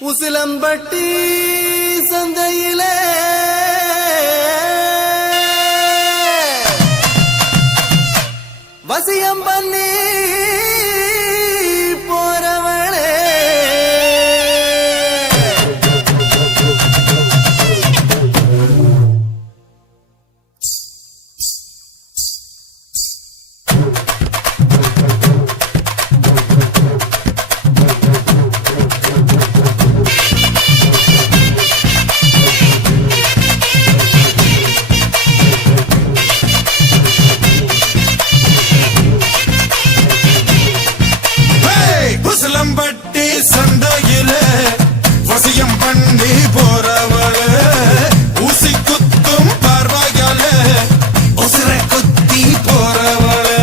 உசிலம்பட்டி சந்தையிலே வசியம் பண்ணி போறவளே உசிலம்பட்டி சந்தையிலே வசியம் பண்ணி போறவளே ஊசி குத்தும் பார்வையாலே உசிரை குத்தி போறவளே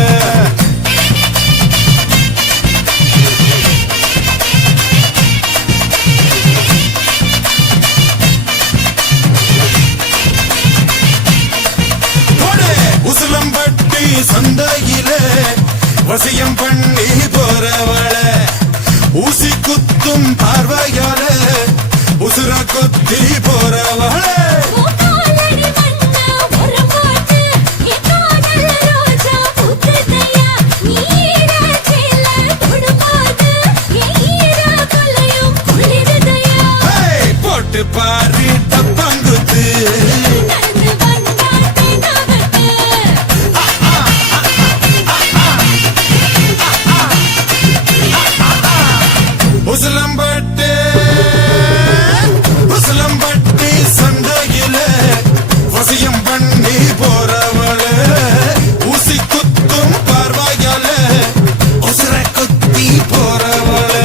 உசிலம்பட்டி சந்தையிலே வசியம் பண்ணி போறவளே ஊசி குத்தும் பார்வையால உசுர குத்தி போறவளே போட்டு பாரு டப்பாங்குத்து உசிலம்பட்டி சந்தையிலே வசியம் பண்ணி போறவளே ஊசி குத்தும் பார்வையாலே உசுரை குத்தி போறவளே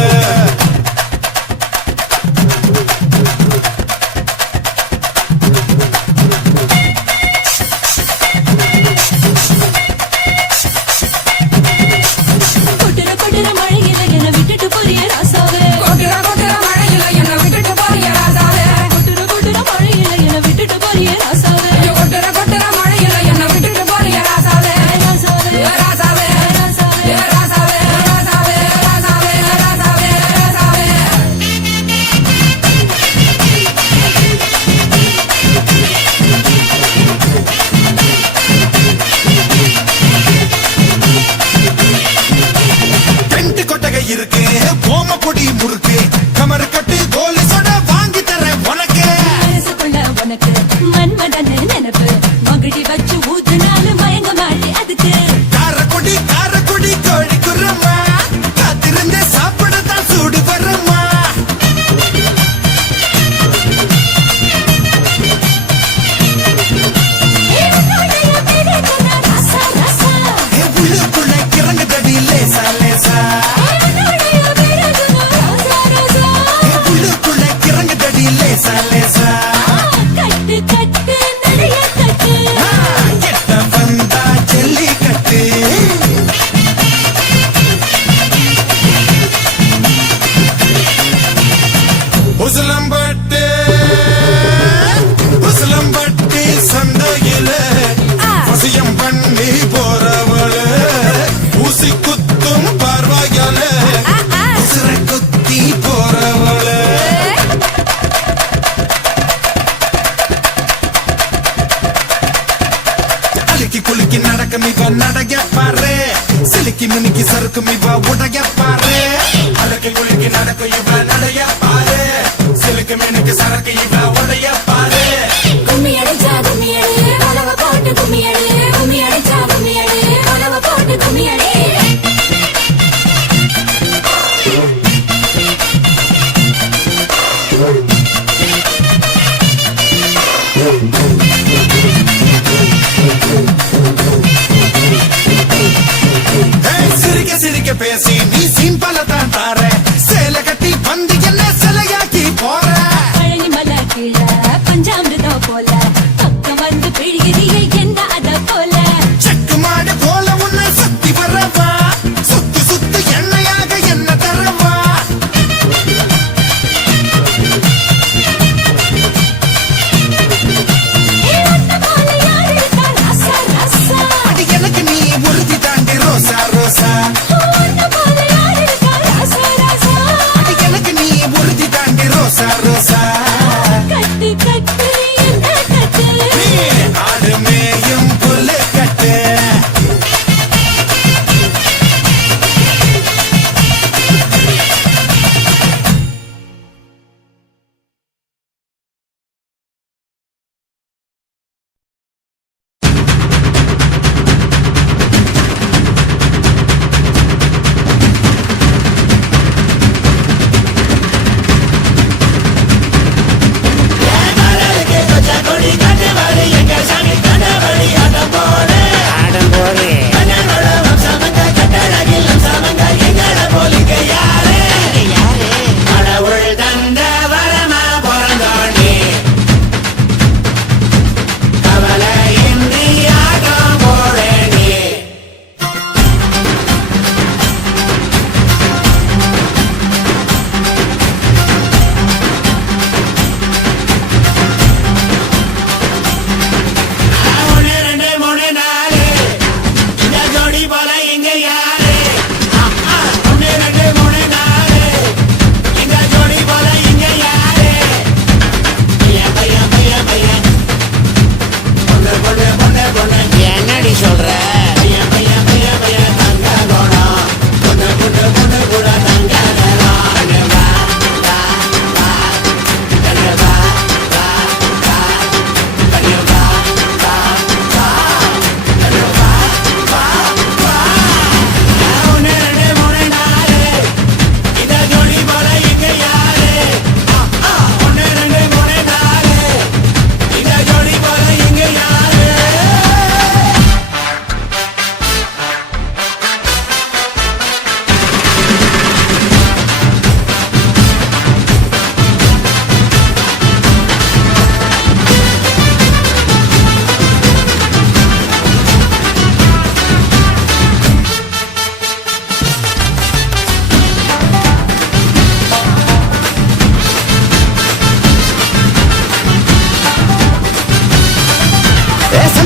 இருக்கு போம பொடி முறுக்கு கமர் கட்டு கோலி சொட வாங்கி தர உனக்கு உனக்கு மன்மதன் நினைப்பு மகிழி வச்சு ஊத்துனாலும் மயங்க மாட்டே அதுக்கு காரக்குடி கோழி குரமா காத்திருந்த சாப்பிடத்தான் சூடு வரமா உள்ளுக்குள்ள கிறங்க தடி லேசா லேசா உசிலம்பட்டி சந்தையிலே வசியம் பண்ணி போறவளே ஊசி குத்தும் பார்வையாலே உசுரை குத்தி போறவளே அலிக்கி குலுக்கி நடக்கும் இவ நடைய பாரு சிலுக்கி மினுக்கி சறுக்கும் இவ உடைய பாரு அலக்கி குலுக்கி நடக்கும் இவ நடைய பாரு சிலுக்கு மினுக்கு சறுக்கு இவ உடைய பாரு கும்மி அடிச்சா கும்மி அடி உலவ போட்டு கும்மி அடி கும்மி அடிச்சா கும்மி அடி உலவ போட்டு கும்மி அடி சிரிக்க சிரிக்க பேசி நீ சிம்பல தான் தார சேலை கட்டி வந்து என்ன சிலையாக்கி போற பழனி மலை கீழ பஞ்சாமிரதம் போல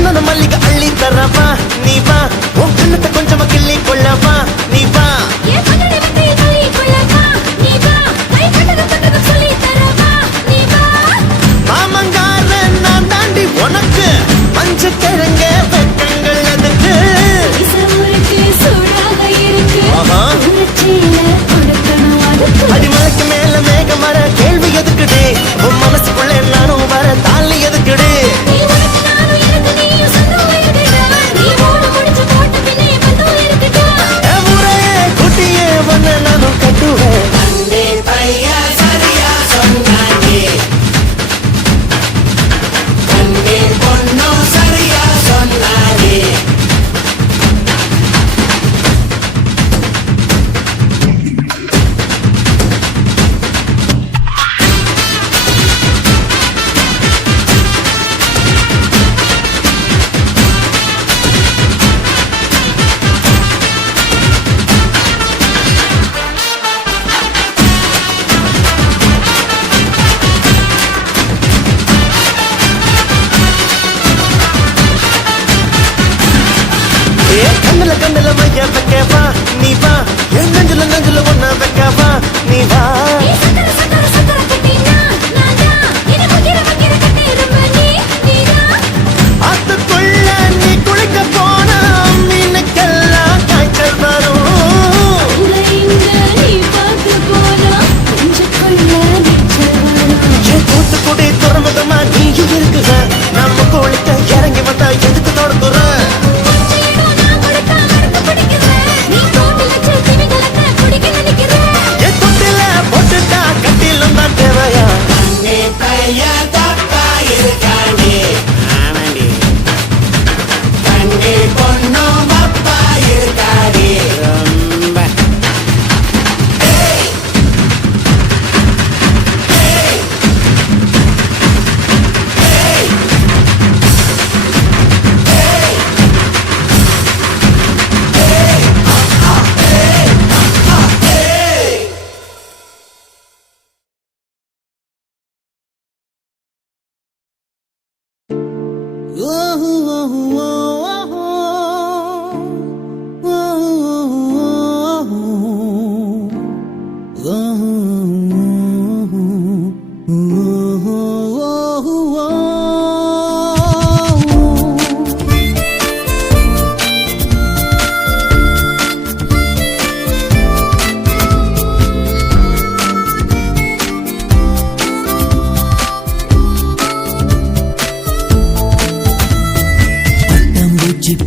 சந்தன மல்லிகை அள்ளி தரவா நீ வா உன் கண்ணத்தை கொஞ்சமா கிள்ளி கொள்ளவா நீ வா என் கண்ணனை விட்டு தள்ளி கொள்ளவா நீ வா கை கட்டத தொட்டத சொல்லி தரவா நீ வா மாமங்கார நான் தாண்டி உனக்கு மஞ்ச கிழங்க வெக்கங்கள் எதுக்கு இசமுருக்கு சூடாக இருக்கு ஆஹா. உணர்ச்சியில கொடுக்கணும் அதுக்கு அடிமலைக்கு மேல மேகம் வர கேள்வி எதுக்குடி உன் மனசுக்குள்ள நானும் வர தாலி எதுக்குடி நீ உனக்கு நானும் எனக்கு நீயும் சொந்தம் இருக்குடா நீ ஓடு முடிச்சு போட்ட பின்னே பந்தம் இருக்குடா என் ஊரையே குட்டியே ஒன்னு நானும் கட்டுவேன் கண்ணுல கண்ணுல மைய வைக்கவா நீ வா என் நெஞ்சுல நெஞ்சுல ஒன்ன வைக்கவா நீ வா நீ சக்கர சக்கர சக்கர கட்டினா நான் தான் என்ன வக்கிர வக்கிர கட்டி ரொம்ப நீதான் அதுக்குள்ள நீ குளிக்க போனா மீனுக்கெல்லாம் காய்ச்சல் வரும் இங்க நீ பார்க்க போனா நெஞ்சுக்குள்ள நிச்சல் வரும் என் தூத்துக்குடி துறமுகமா நீயும் இருக்குற நம்ம குளிக்க இறங்கி வந்தா எதுக்கு தொடங்குற நீ போட்டு வச்ச திமிங்கலத்தை பிடிக்க நினைக்கிறேன் என் தொட்டில போட்டுட்டா கட்டிலும் தான் தேவையா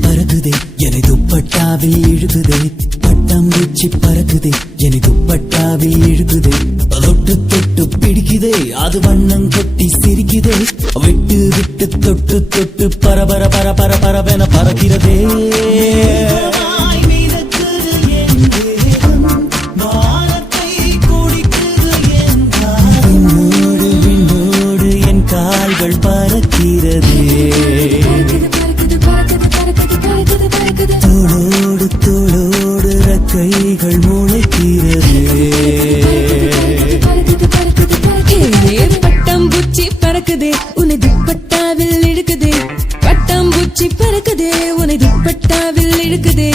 பறக்குதே என்னை துப்பட்டாவில் இழுக்குதே பட்டாம்பூச்சி பறக்குதே என்னை துப்பட்டாவில் இழுக்குதே தொட்டு தொட்டு பிடிக்குதே அது வண்ணம் கொட்டி சிரிக்குதே விட்டு விட்டு தொட்டு தொட்டு பரபர பர பரவென பறக்கிறதே விண்ணோடு விண்ணோடு என் கால்கள் பறக்கிறதே தோளோடு தோளோடு கைகள் முளைக்கிறதே பட்டாம்பூச்சி பறக்குதே உன்னை துப்பட்டாவில் இழுக்குதே பட்டாம்பூச்சி பறக்குதே உன்னை துப்பட்டாவில் இழுக்குதே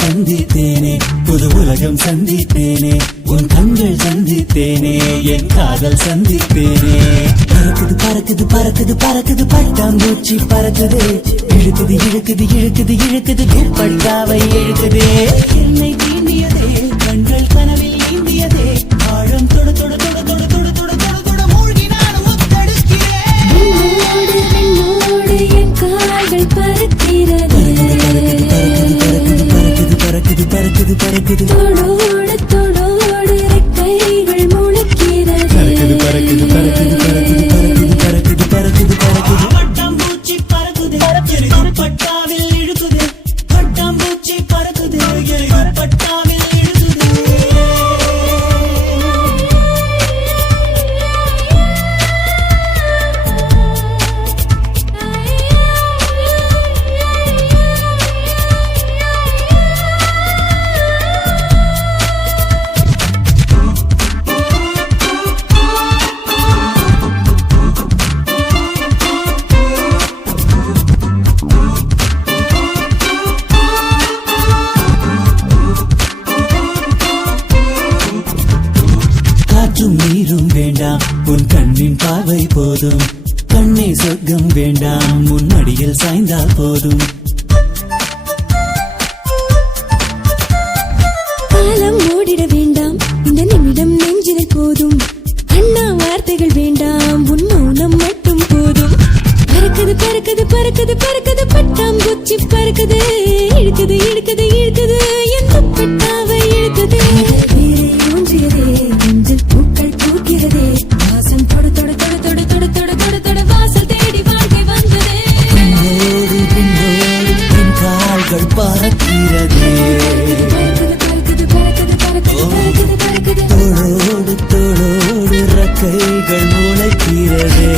சந்தித்தேனே புது உலகம் சந்தித்தேனே உன் கண்கள் சந்தித்தேனே என் காதல் சந்தித்தேனே பறக்குது பறக்குது பறக்குது பறக்குது பட்டாம்பூச்சி பறக்குது இழுக்குது இழுக்குது இழுக்குது இழுக்குது துப்பட்டாவை இழுக்குதே என்னை தீண்டியதே கண்கள் கனவில் நீந்தியதே ஆழம் தொட தொட தொட தொட தொட தொட தொட தொட மூழ்கி நான் ஒத்தடுக்கிறேன் என் கால்கள் பறக்கிறேன் பெண்ணின் பார்வை போதும், கண்ணே சொர்க்கம் வேண்டாம், முன்னடியில் சாய்ந்தால் போதும். காலம் ஓடிட வேண்டாம், இந்த நிமிடம் நெஞ்சில் போதும். அண்ணா வார்த்தைகள் வேண்டாம், உன் மௌனம் மட்டும் போதும். பறக்குது பறக்குது பறக்குது பறக்குது பட்டாம்பூச்சி பறக்குது, இழுக்குது இழுக்குது இழுக்குது என் துப்பட்டாவை இழுக்குது. ஊன்றியதே நெஞ்சில் பூக்கள் பூக்கிறதே, வாசம் தொடு தொடு தொடு தொடு தொடு தொடு தொடு தொடு வாசல் தேடி வாழ்க்கை வந்ததே. பின்னோடு பின்னோடு என் கால்கள் பறக்கிறதே, தோளோடு தோளோடு ரக்கைகள் முளைக்கிறதே.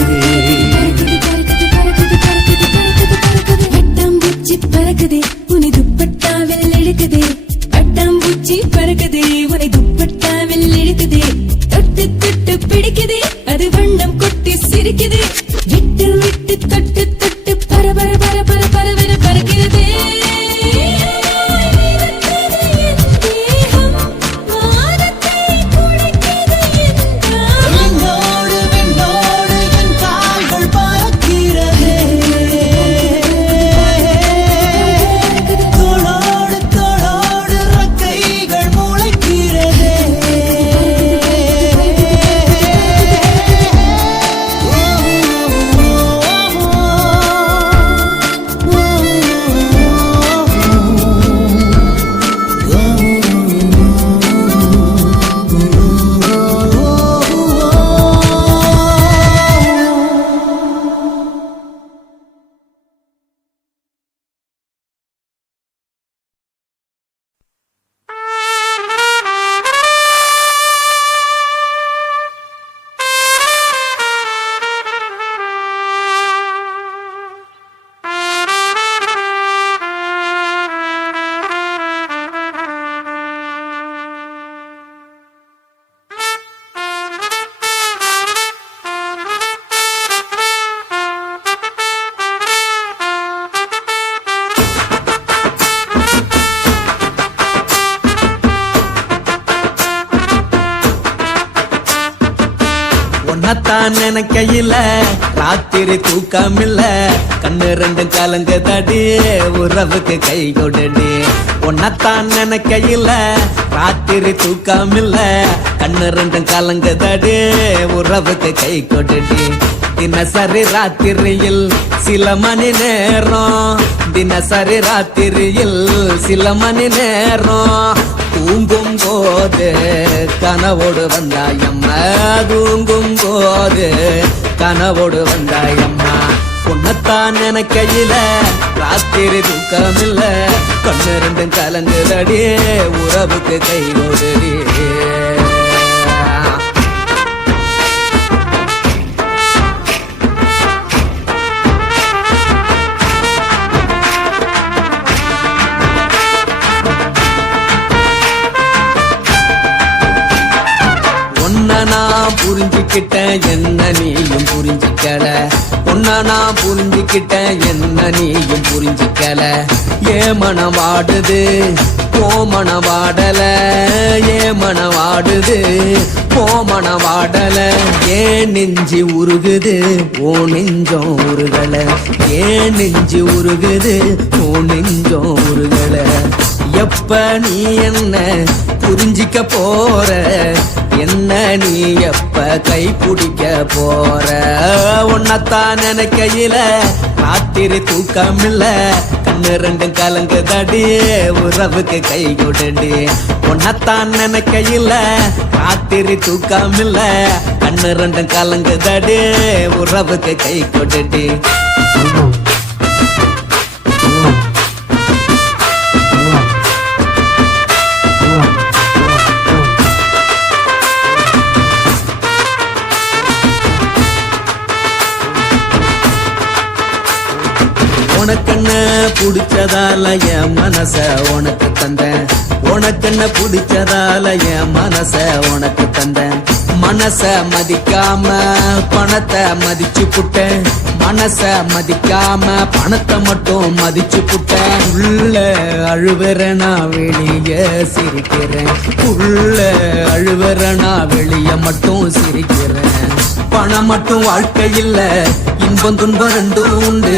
பட்டாம்பூச்சி பறக்குதே உனை துப்பட்டாவில் இழுக்குதே, பட்டாம்பூச்சி பறக்குதே உனை துப்பட்டாவில் இழுக்குதே. தொட்டு தொட்டு பிடிக்குதே, அது வண்ணம் கொட்டி சிரிக்குதே. விட்டு விட்டு தொட்டு தொட்டு பர பர பர பர பரவென பறக்கிறதே. விண்ணோடு விண்ணோடு என் கால்கள் பறக்கிறதே, தோளோடு தோளோடு ரக்கைகள் முளைக்கிறதே. உன்னத்தான் நினைக்கையில ராத்திரி தூக்கமில்ல, கண்ணு ரெண்டும் கலங்குதடி உறவுக்கு கை கொடுடி. உன்னத்தான் நினைக்கையில ராத்திரி தூக்கமில்ல, கண்ணு ரெண்டும் கலங்குதடி உறவுக்கு கை கொடுடி. தினசரி ராத்திரியில் சில மணி நேரம், தினசரி ராத்திரியில் சில மணி நேரம் தூங்கும் போது கனவோடு வந்தாயம்மா, தூங்கும் போது கனவோடு வந்தாயம்மா. உன்னத்தான் நினைக்கையில ராத்திரி தூக்கமில்ல, கண்ணு ரெண்டும் கலங்குதடி உறவுக்கு கை கொடுடி. நான் புரிஞ்சுக்கிட்டேன் என்ன நீயும் புரிஞ்சுக்கல, உன்ன நான் புரிஞ்சுக்கிட்டேன் என்ன நீயும் புரிஞ்சுக்கல. ஏ மனம் வாடுது போ மனம் வாடல, ஏ மனம் வாடுது போ மனம் வாடல. ஏன் நெஞ்சு உருகுது ஓ நெஞ்சம் உருகல, ஏன் நெஞ்சு உருகுது ஓ நெஞ்சம் உருகல. எப்ப நீ என்ன புரிஞ்சிக்க போற, என்ன நீ எப்ப கை பிடிக்க போற. உன்னத்தான் நினைக்கையில ராத்திரி தூக்கமில்ல, கண்ணு ரெண்டும் கலங்குதடி உறவுக்கு கை கொடுடி. உன்னத்தான் நினைக்கையில ராத்திரி தூக்கமில்ல, கண்ணு ரெண்டும் கலங்குதடி உறவுக்கு கை கொடுடி. உனக்கென்ன பிடிச்சதால என் மனச உனக்கு தந்தேன் உனக்கென்ன பிடிச்சதால என் மனச உனக்கு தந்தேன் மனச மதிக்காம பணத்தை மதிச்சு புட்டேன் மனச மதிக்காம பணத்தை மட்டும் மதிச்சு புட்டேன் உள்ள அழுவற நான் வெளிய சிரிக்கிறேன் உள்ள அழுவற நான் வெளிய மட்டும் சிரிக்கிறேன் பணம் மட்டும் வாழ்க்கையில் இன்பம் துன்பம் ரெண்டும் உண்டு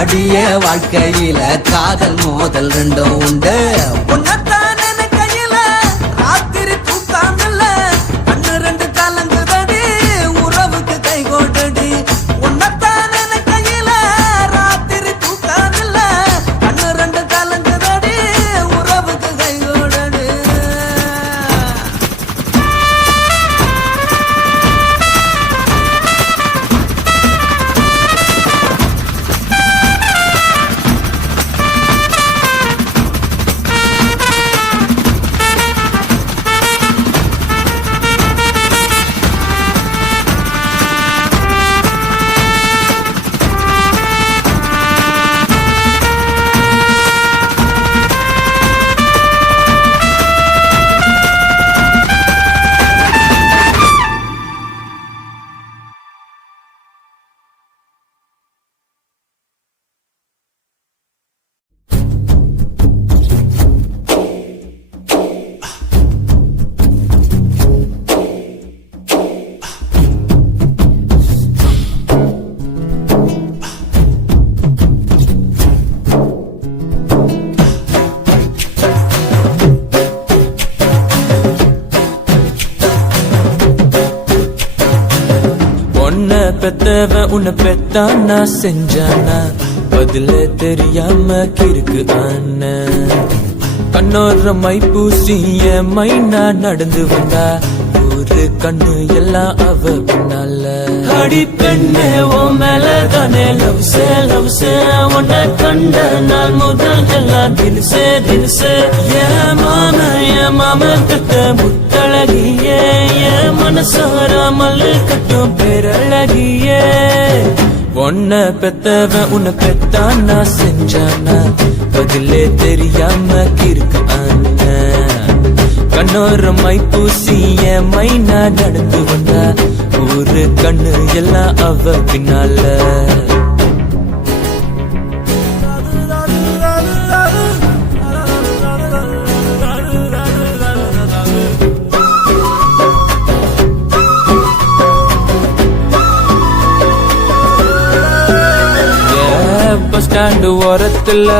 அடிய வாழ்க்கையில காதல் மோதல் ரெண்டும் உண்டு உன்னத்தான் நினைக்கையில ராத்திரி தூக்காமல கண்ணு ரெண்டு கலங்குதடி உறவுக்கு கை கோட்டடி உன்னத்தான் நினைக்கையில ராத்திரி தூக்காமல கண்ணு ரெண்டு கலங்குதடி உறவுக்கு கை கோட்டடி பெத்தவன் உன்னை பெத்தானா செஞ்சானா பதில தெரியாம கிறுக்கு ஆனா கண்ணோர மைப்பூசிய மைனா நடந்து வந்தா ஒரு கண்ணு எல்லாம் அவ பின்னால அடி பெண்ணே ஓ மேலதானே லவ்ஸே உன்னை கண்ட நாள் முதல் எல்லாம் தினசே என் மாம கட்ட முத்தழகியே என் மனசாராமல் கட்டும் பேரழகியே உன்னை பெத்தவன் உன்னை பெத்தானா செஞ்சானா பதிலே தெரியாம கிறுக்கு ஆனா கண்ணோர மைப்பூசிய மைனா நடந்து வந்தா ஒரு கண்ணு எல்லாம் அவ பின்னால பஸ் ஸ்டாண்டு ஓரத்துல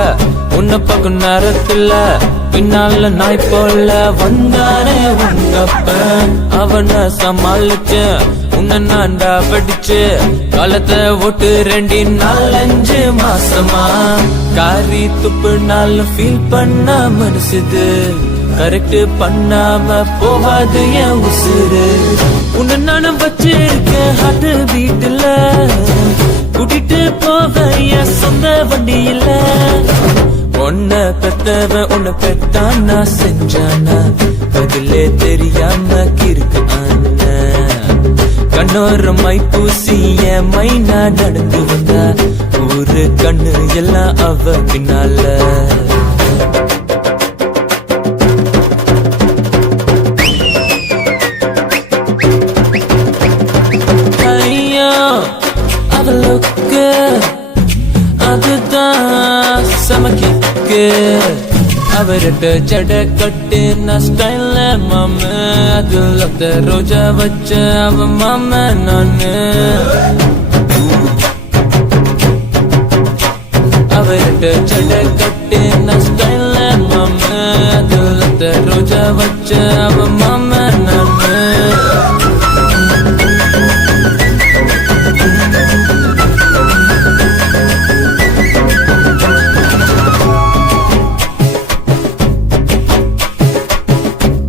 உன்னை பக்கம் நேரத்துல பின்னால நாய் போல வந்தானே உங்கப்ப அவனை சமாளிச்ச உன்னை நான்டா படிச்சு காலத்தை ஓட்டு 2 மாசமா காரி துப்பு நாள் ஃபீல் பண்ண மனசுது கரெக்ட் பண்ணாம போகாது என் உசுறு உன்னை நானும் வச்சிருக்கேன் ஹார்ட் பீட்ல கூட்டிட்டு போவ என் சொந்த வண்டியில உன்னை பெத்தவன் உன்னை பெத்தானா செஞ்சானா பதிலே தெரியாம கிறுக்கு ஆனா கண்ணோர மைப்பூசிய மைனா நடந்து வந்தா ஒரு கண்ணு எல்லாம் அவ பின்னால அவளுக்கு அதுதான் சமக்கிக்கு அவர்கிட்ட ஜட கட்டு நான் ஸ்டைல மாம அதுல ரோஜா வச்ச அவ மாம நானு அவர்கிட்ட ஜட கட்டு நான் ஸ்டைல மாம அதுல ரோஜா வச்ச அவ மாம நானு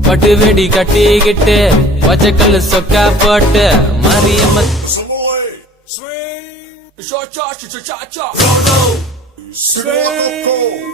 பட்டு வெடி கட்டிக்கிட்டு பச்சைக்கல்லு சொக்கா போட்டு மாரியம்ம Swing, cha cha cha cha cha cha. Swing.